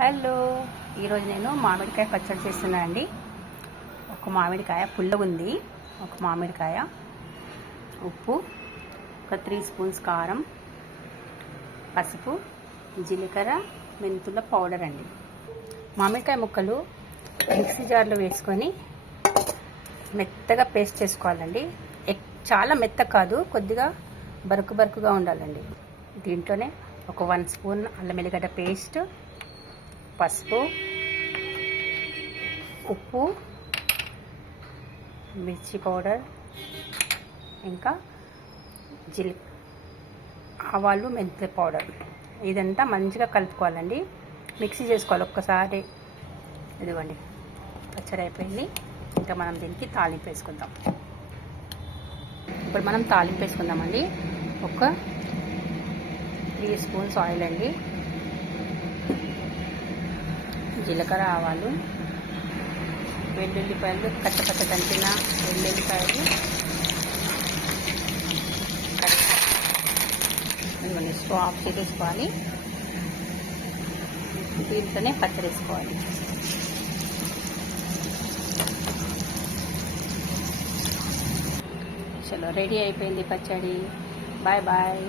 Hello, ఈరోజు నేను మామిడికాయ పచ్చడి చేస్తున్నాను అండి. ఒక మామిడికాయ పుల్లగా ఉంది, ఒక మామిడికాయ, ఉప్పు, ఒక 3 స్పూన్స్ కారం, పసుపు, జీలకర్ర, మెంతుల పౌడర్ అండి. మామిడికాయ ముక్కలు మిక్సీ జార్లో వేసుకొని మెత్తగా పేస్ట్ చేసుకోవాలండి. చాలా మెత్త కాదు, కొద్దిగా బరుకుగా ఉండాలండి. దీంట్లోనే ఒక 1 స్పూన్ అల్లం వెల్లిగడ్డ పేస్ట్, పసుపు, ఉప్పు, మిర్చి పౌడర్, ఇంకా ఆవాలు, మెంతి పౌడర్, ఇదంతా మంచిగా కలుపుకోవాలండి. మిక్సీ చేసుకోవాలి ఒక్కసారి. ఇదిగోండి, పచ్చడి అయిపోయింది. ఇంకా మనం దీనికి తాలింపు వేసుకుందాం. ఇప్పుడు మనం తాలింపు వేసుకుందామండి. ఒక 3 స్పూన్స్ ఆయిల్ అండి, జీలకర్ర, ఆవాలు, వెల్లుల్లిపాయలు, కచ్చపచ్చ దంచిన వెల్లుల్లిపాయలు, స్టవ్ ఆఫ్ చేసేసుకోవాలి. దీంట్లోనే పచ్చడి వేసుకోవాలి. చలో, రెడీ అయిపోయింది పచ్చడి. Bye bye.